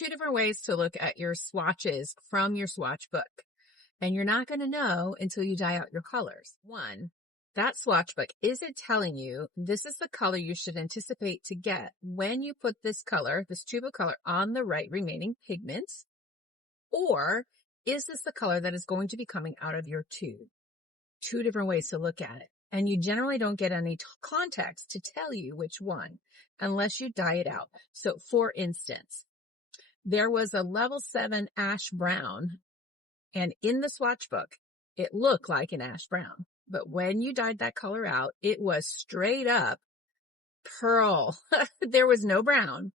two different ways to look at your swatches from your swatch book. And you're not going to know until you dye out your colors. One, that swatch book, is it telling you this is the color you should anticipate to get when you put this color, this tube of color, on the right remaining pigments? Or is this the color that is going to be coming out of your tube? Two different ways to look at it. And you generally don't get any context to tell you which one unless you dye it out. So for instance, there was a level 7 ash brown, and in the swatch book, it looked like an ash brown. But when you dyed that color out, it was straight up pearl. There was no brown.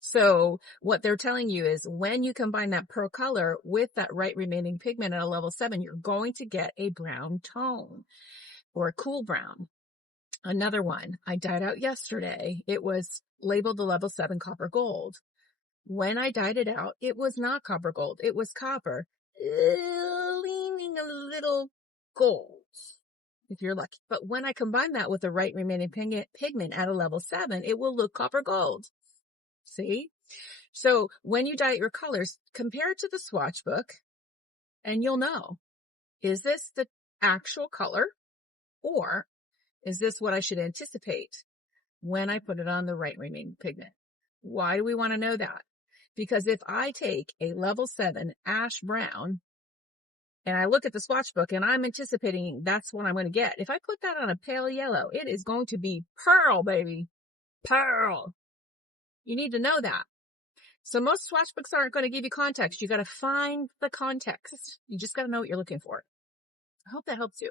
So what they're telling you is when you combine that pearl color with that right remaining pigment at a level 7, you're going to get a brown tone or a cool brown. Another one I dyed out yesterday. It was labeled the level 7 copper gold. When I dyed it out, it was not copper gold. It was copper, leaning a little gold, if you're lucky. But when I combine that with the right remaining pigment at a level 7, it will look copper gold. See? So when you dye your colors, compare it to the swatch book and you'll know, is this the actual color or is this what I should anticipate when I put it on the right remaining pigment? Why do we want to know that? Because if I take a level 7 ash brown and I look at the swatch book and I'm anticipating that's what I'm going to get, if I put that on a pale yellow, it is going to be pearl, baby. Pearl. You need to know that. So most swatch books aren't going to give you context. You got to find the context. You just got to know what you're looking for. I hope that helps you.